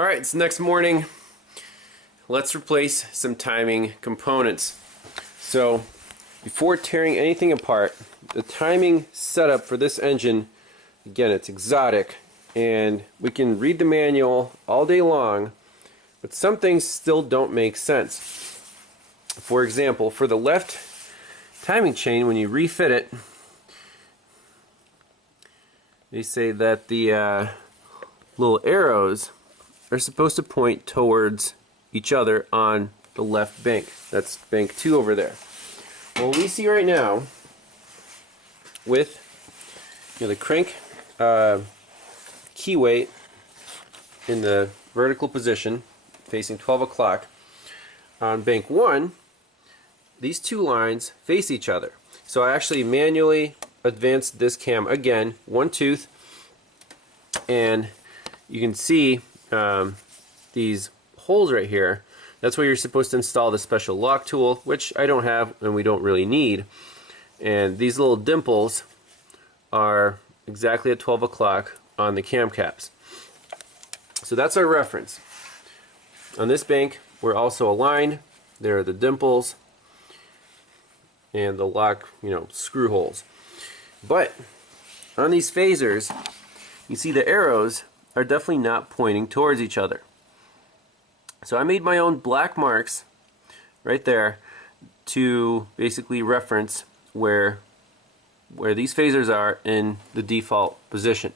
Alright, it's next morning. Let's replace some timing components. So, before tearing anything apart, the timing setup for this engine, again, it's exotic, and we can read the manual all day long, but some things still don't make sense. For example, for the left timing chain, when you refit it, they say that the little arrows are supposed to point towards each other on the left bank. That's bank 2 over there. Well, what we see right now with the crank key weight in the vertical position facing 12 o'clock on bank 1, these two lines face each other. So I actually manually advanced this cam again, 1 tooth, and you can see these holes right here. That's where you're supposed to install the special lock tool, which I don't have and we don't really need. And these little dimples are exactly at 12 o'clock on the cam caps. So that's our reference. On this bank, we're also aligned. There are the dimples and the lock, screw holes. But on these phasers, you see the arrows are definitely not pointing towards each other. So I made my own black marks right there to basically reference where these phasers are in the default position.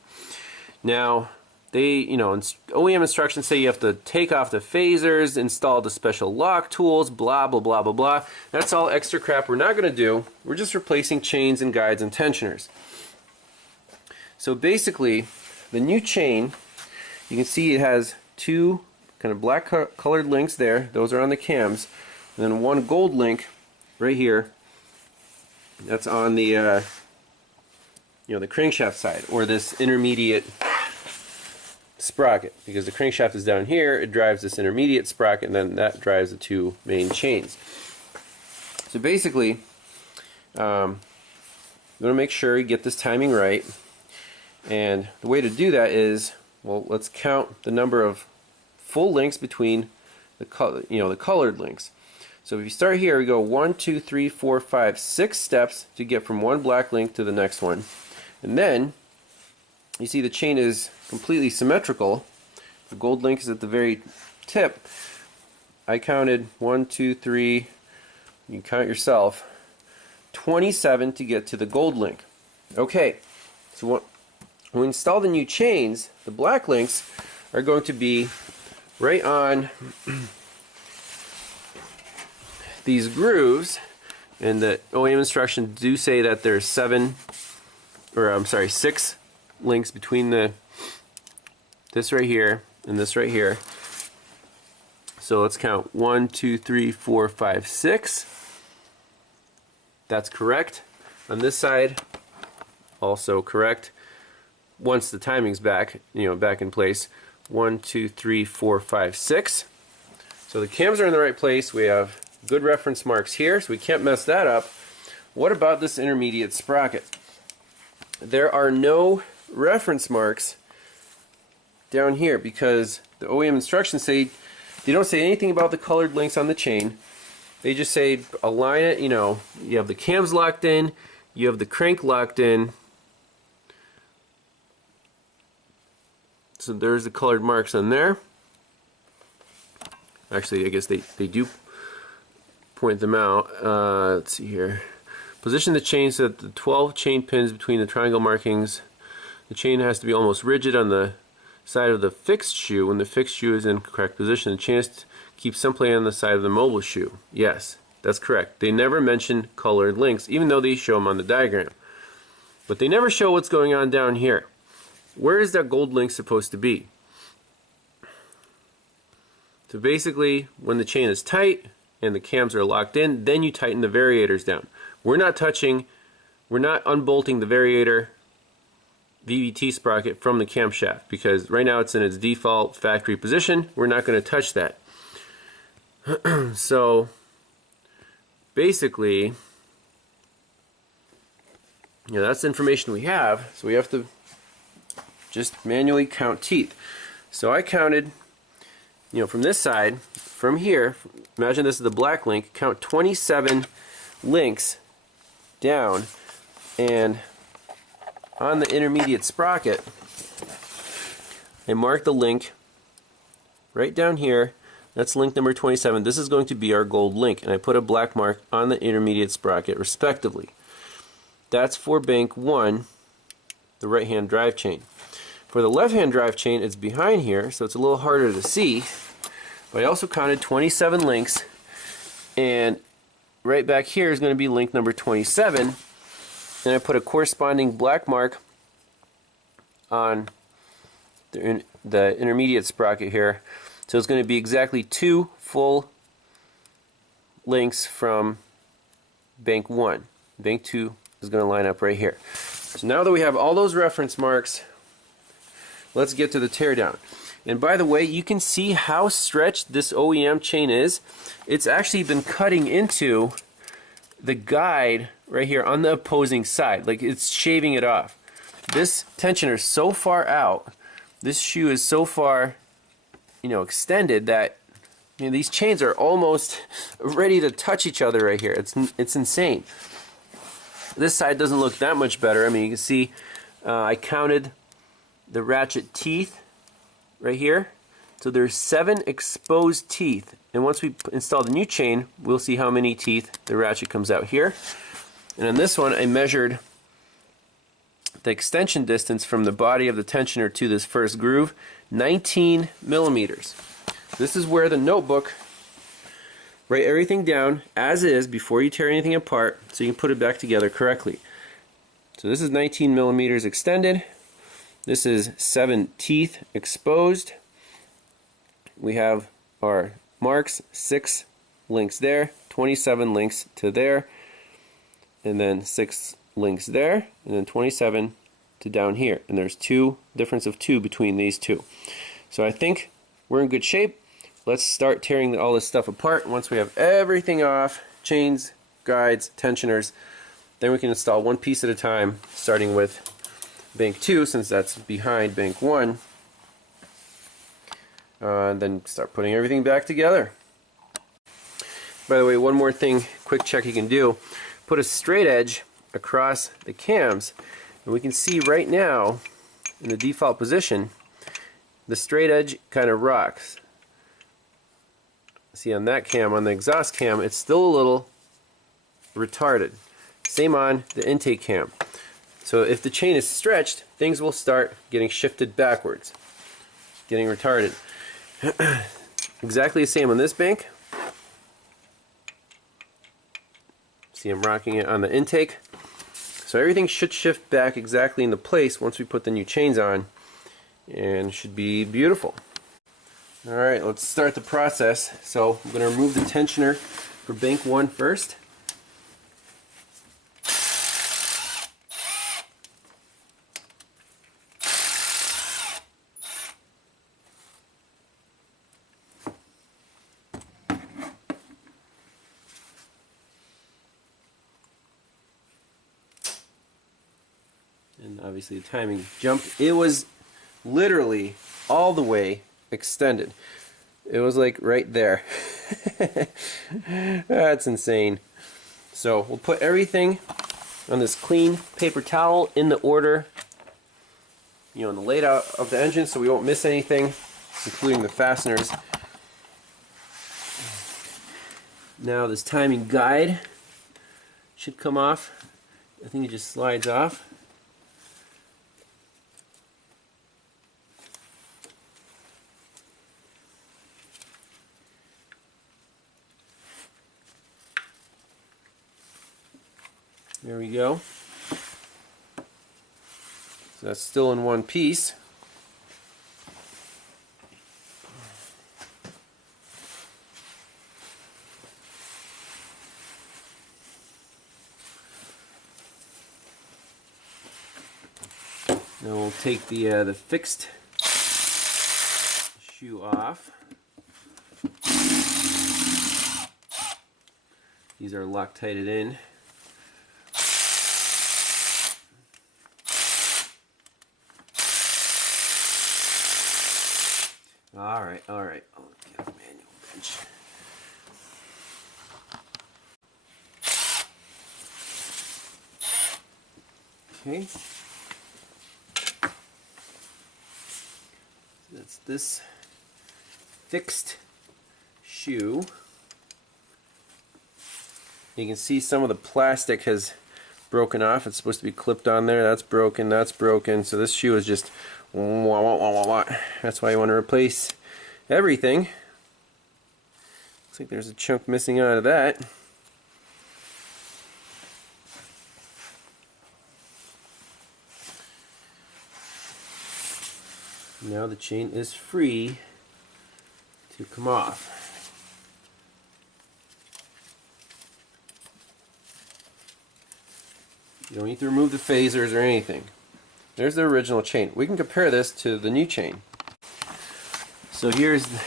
Now, they, OEM instructions say you have to take off the phasers, install the special lock tools, blah, blah, blah, blah, blah. That's all extra crap we're not going to do. We're just replacing chains and guides and tensioners. So basically, the new chain, you can see it has two kind of black colored links there. Those are on the cams. And then one gold link right here. That's on the the crankshaft side, or this intermediate sprocket, because the crankshaft is down here. It drives this intermediate sprocket, and then that drives the two main chains. So basically, you want to make sure you get this timing right, and the way to do that is, well, let's count the number of full links between the colored links. So if you start here, we go 1, 2, 3, 4, 5, 6 steps to get from one black link to the next one. And then you see the chain is completely symmetrical. The gold link is at the very tip. I counted 1, 2, 3, you can count yourself, 27 to get to the gold link. Okay, so when we install the new chains, the black links are going to be right on these grooves, and the OEM instructions do say that there's 6 links between this right here and this right here. So let's count 1, 2, 3, 4, 5, 6. That's correct. On this side, also correct. Once the timing's back, back in place. 1, 2, 3, 4, 5, 6. So the cams are in the right place. We have good reference marks here, so we can't mess that up. What about this intermediate sprocket? There are no reference marks down here because the OEM instructions say, they don't say anything about the colored links on the chain. They just say align it, you have the cams locked in, you have the crank locked in. So there's the colored marks on there. Actually, I guess they do point them out. Let's see here. Position the chain so that the 12 chain pins between the triangle markings. The chain has to be almost rigid on the side of the fixed shoe. When the fixed shoe is in correct position, the chain has to keep simply on the side of the mobile shoe. Yes, that's correct. They never mention colored links, even though they show them on the diagram. But they never show what's going on down here. Where is that gold link supposed to be? So basically, when the chain is tight and the cams are locked in, then you tighten the variators down. We're not unbolting the variator VVT sprocket from the camshaft because right now it's in its default factory position. We're not going to touch that. So basically, that's the information we have. So we have to just manually count teeth. So I counted you know, from this side, from here, imagine this is the black link, count 27 links down, and on the intermediate sprocket, I mark the link right down here. That's link number 27. This is going to be our gold link, and I put a black mark on the intermediate sprocket respectively. That's for bank 1, the right-hand drive chain. For the left-hand drive chain, it's behind here, so it's a little harder to see. But I also counted 27 links, and right back here is going to be link number 27. And I put a corresponding black mark on the intermediate sprocket here. So it's going to be exactly 2 full links from bank 1. Bank 2 is going to line up right here. So now that we have all those reference marks, let's get to the teardown. And by the way, you can see how stretched this OEM chain is. It's actually been cutting into the guide right here on the opposing side. Like, it's shaving it off. This tensioner is so far out, this shoe is so far, you know, extended that, you know, these chains are almost ready to touch each other right here. It's insane. This side doesn't look that much better. I mean, you can see I counted the ratchet teeth right here. So there's 7 exposed teeth. And once we install the new chain, we'll see how many teeth the ratchet comes out here. And on this one, I measured the extension distance from the body of the tensioner to this first groove, 19 millimeters. This is where the notebook, write everything down as is before you tear anything apart so you can put it back together correctly. So this is 19 millimeters extended. This is 7 teeth exposed. We have our marks, 6 links there, 27 links to there, and then 6 links there, and then 27 to down here. And there's difference of 2 between these two. So I think we're in good shape. Let's start tearing all this stuff apart. Once we have everything off, chains, guides, tensioners, then we can install one piece at a time, starting with bank 2, since that's behind bank 1. And then start putting everything back together. By the way, one more thing, quick check you can do. Put a straight edge across the cams, and we can see right now in the default position the straight edge kind of rocks. See, on that cam, on the exhaust cam, it's still a little retarded. Same on the intake cam. So if the chain is stretched, things will start getting shifted backwards, getting retarded. Exactly the same on this bank. See, I'm rocking it on the intake. So everything should shift back exactly into place once we put the new chains on, and it should be beautiful. Alright, let's start the process. So I'm going to remove the tensioner for bank 1 first. And obviously the timing jumped. It was literally all the way extended. It was like right there. That's insane. So we'll put everything on this clean paper towel in the order, you know, in the layout of the engine, so we won't miss anything, including the fasteners. Now this timing guide should come off. I think it just slides off. There we go. So that's still in one piece. Now we'll take the fixed shoe off. These are Loctited in. Alright. I'll get a manual bench. Okay. So that's this fixed shoe. You can see some of the plastic has broken off. It's supposed to be clipped on there. That's broken, that's broken. So this shoe is just wah, wah, wah, wah, wah. That's why you want to replace everything. Looks like there's a chunk missing out of that. Now the chain is free to come off. You don't need to remove the phasers or anything. There's the original chain. We can compare this to the new chain. So here's the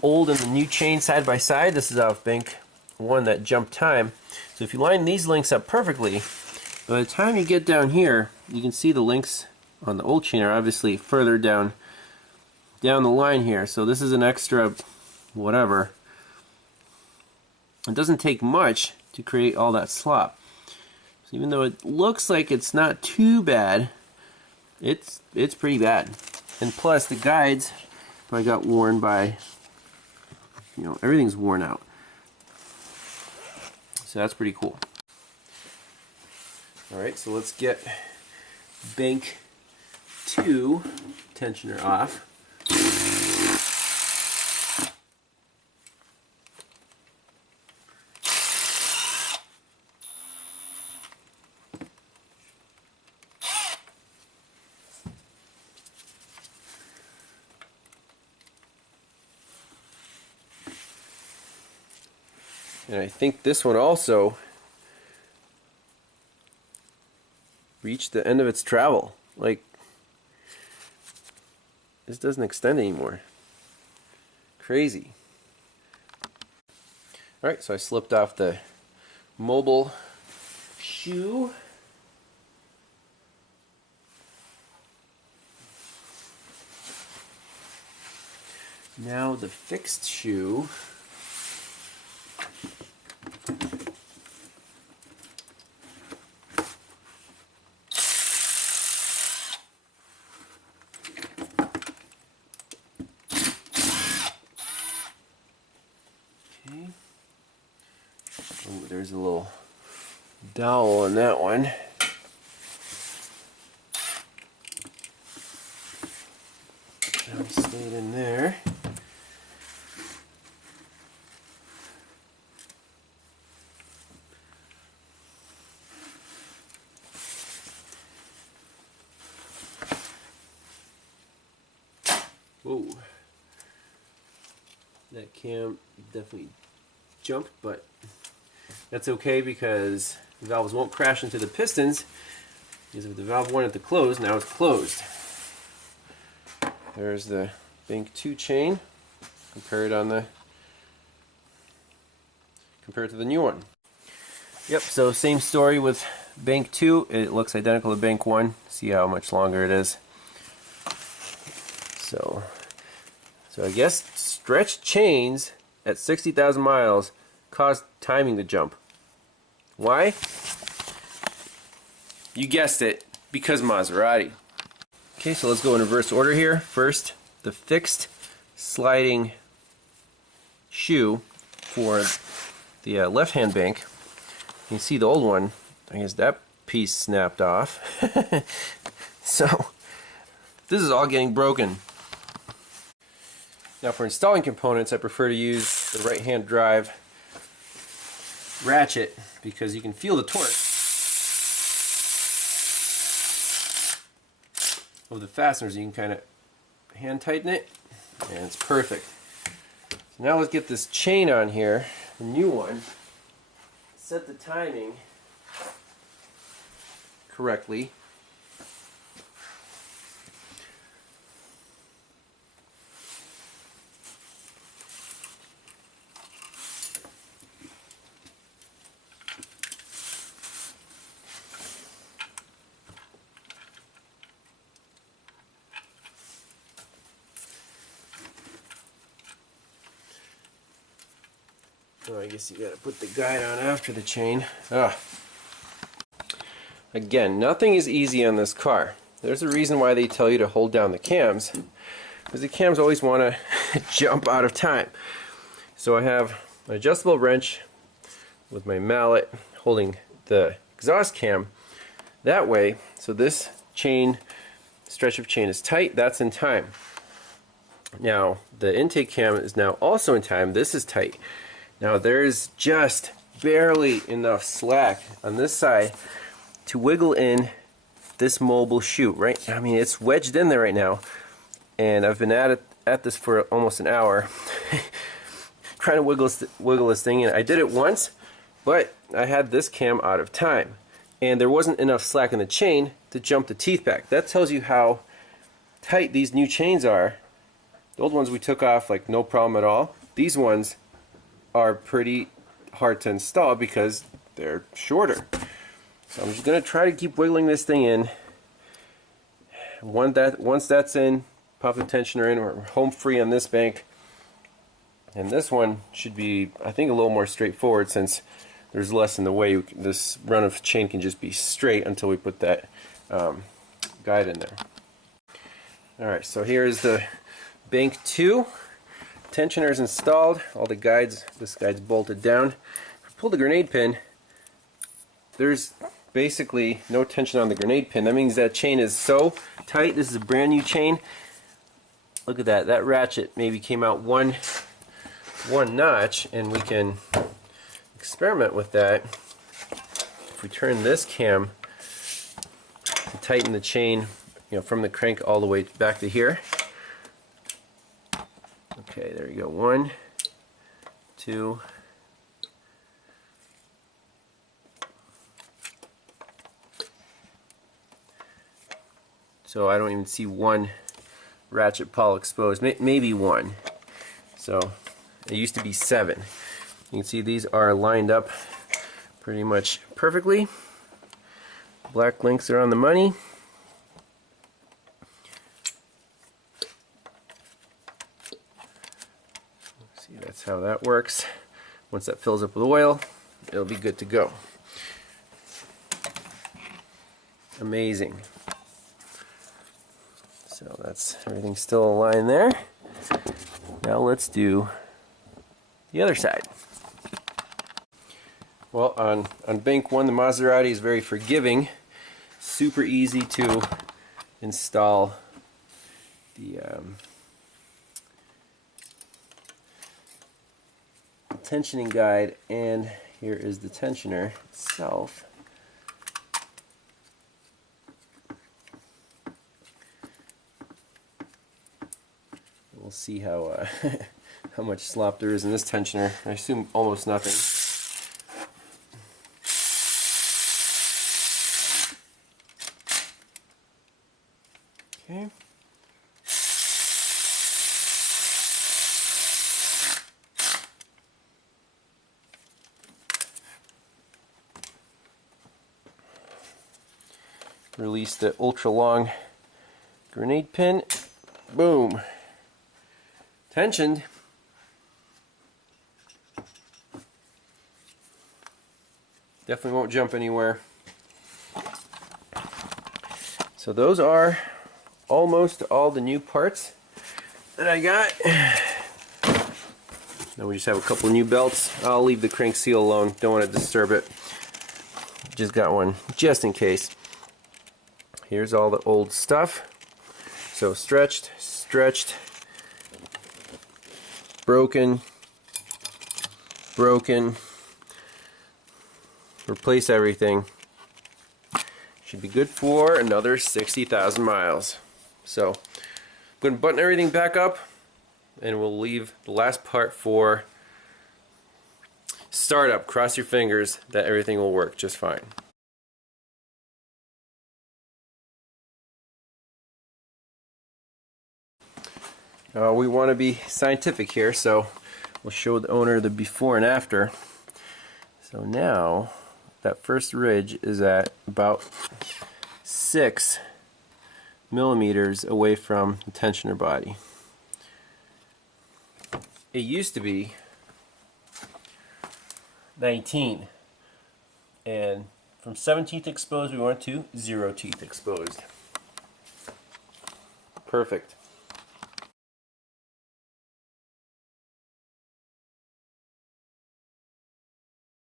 old and the new chain side by side. This is off bank 1 that jumped time. So if you line these links up perfectly, by the time you get down here, you can see the links on the old chain are obviously further down the line here. So this is an extra whatever. It doesn't take much to create all that slop. So even though it looks like it's not too bad, it's pretty bad. And plus the guides probably got worn by, you know, everything's worn out. So that's pretty cool. Alright, so let's get bank 2 tensioner off. And I think this one also reached the end of its travel. Like, this doesn't extend anymore. Crazy. Alright, so I slipped off the mobile shoe. Now the fixed shoe. Oh, there's a little dowel on that one. That stayed in there. Whoa. That cam definitely jumped, but that's okay because the valves won't crash into the pistons, because if the valve wanted to close, now it's closed. There's the bank 2 chain compared to the new one. Yep, so same story with bank 2. It looks identical to bank 1. See how much longer it is. So I guess stretched chains at 60,000 miles cause timing to jump. Why? You guessed it, because Maserati. Okay, so let's go in reverse order here. First, the fixed sliding shoe for the left-hand bank. You can see the old one, I guess that piece snapped off. So, this is all getting broken. Now for installing components, I prefer to use the right-hand drive ratchet because you can feel the torque of the fasteners. You can kind of hand tighten it and it's perfect. So now let's get this chain on here, the new one, set the timing correctly. Oh, I guess you gotta put the guide on after the chain. Again, nothing is easy on this car. There's a reason why they tell you to hold down the cams, because the cams always want to jump out of time. So I have an adjustable wrench with my mallet holding the exhaust cam that way, so this chain, stretch of chain is tight, that's in time. Now the intake cam is now also in time, this is tight. Now there's just barely enough slack on this side to wiggle in this mobile chute, right? I mean, it's wedged in there right now, and I've been at this for almost an hour trying to wiggle this thing in. I did it once, but I had this cam out of time, and there wasn't enough slack in the chain to jump the teeth back. That tells you how tight these new chains are. The old ones we took off like no problem at all. These ones are pretty hard to install because they're shorter. So I'm just going to try to keep wiggling this thing in. Once that's in, pop the tensioner in, we're home free on this bank. And this one should be, I think, a little more straightforward since there's less in the way. This run of chain can just be straight until we put that guide in there. Alright, so here's the bank 2. Tensioner is installed. All the guides, this guide's bolted down. If I pull the grenade pin, there's basically no tension on the grenade pin. That means that chain is so tight. This is a brand new chain. Look at that. That ratchet maybe came out one notch, and we can experiment with that. If we turn this cam to tighten the chain, you know, from the crank all the way back to here. Okay, there you go. 1, 2. So I don't even see one ratchet pawl exposed, maybe one. So it used to be 7. You can see these are lined up pretty much perfectly. Black links are on the money. See, that's how that works. Once that fills up with oil, it'll be good to go. Amazing. So that's everything still aligned there. Now let's do the other side. Well, on bank 1, the Maserati is very forgiving. Super easy to install the tensioning guide, and here is the tensioner itself. We'll see how how much slop there is in this tensioner. I assume almost nothing. Okay. Release the ultra long grenade pin. Boom. Tensioned. Definitely won't jump anywhere. So those are almost all the new parts that I got. Now we just have a couple new belts. I'll leave the crank seal alone. Don't want to disturb it. Just got one just in case. Here's all the old stuff. So stretched, broken, replace everything. Should be good for another 60,000 miles. So I'm going to button everything back up, and we'll leave the last part for startup. Cross your fingers that everything will work just fine. We want to be scientific here, so we'll show the owner the before and after. So now that first ridge is at about 6 millimeters away from the tensioner body. It used to be 19. And from 7 teeth exposed, we went to 0 teeth exposed. Perfect.